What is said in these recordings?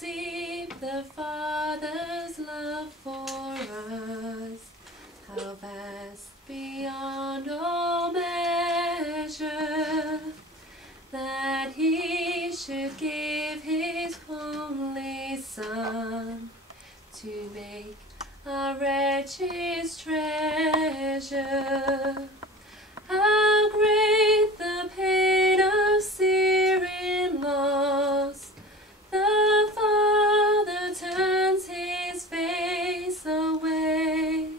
deep the Father's love for us, how vast beyond all measure, that He should give His only Son to make our wretches treasure. How great the pain of searing loss! The Father turns His face away,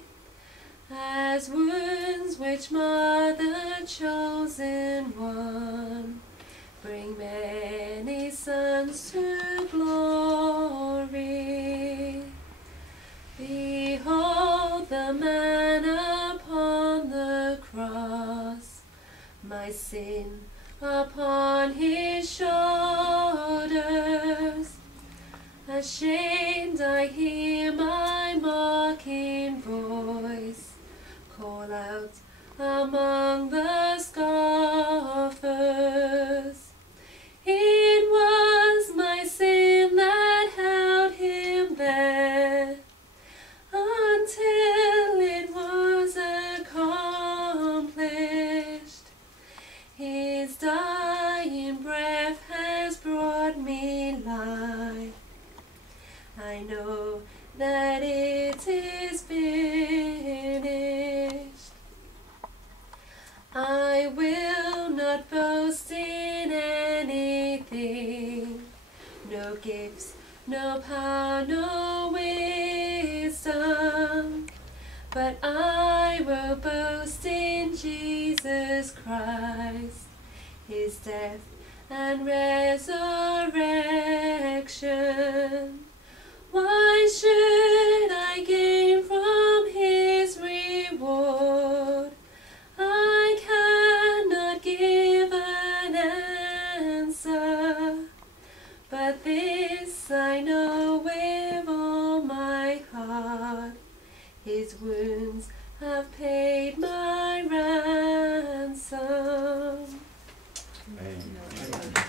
as wounds which mar the chosen one bring many sons to glory. Behold the man upon the cross, my sin upon His shoulders. Ashamed I hear my mocking voice call out among the scoffers. It was my sin that held Him there, until it was accomplished. His dying breath has brought me life. I know that it is finished. I will not boast in anything, no gifts, no power, no wisdom, but I will boast in Jesus Christ, His death and resurrection. Why should I gain from His reward? I cannot give an answer, but this I know with all my heart: His wounds have paid my ransom. Amen.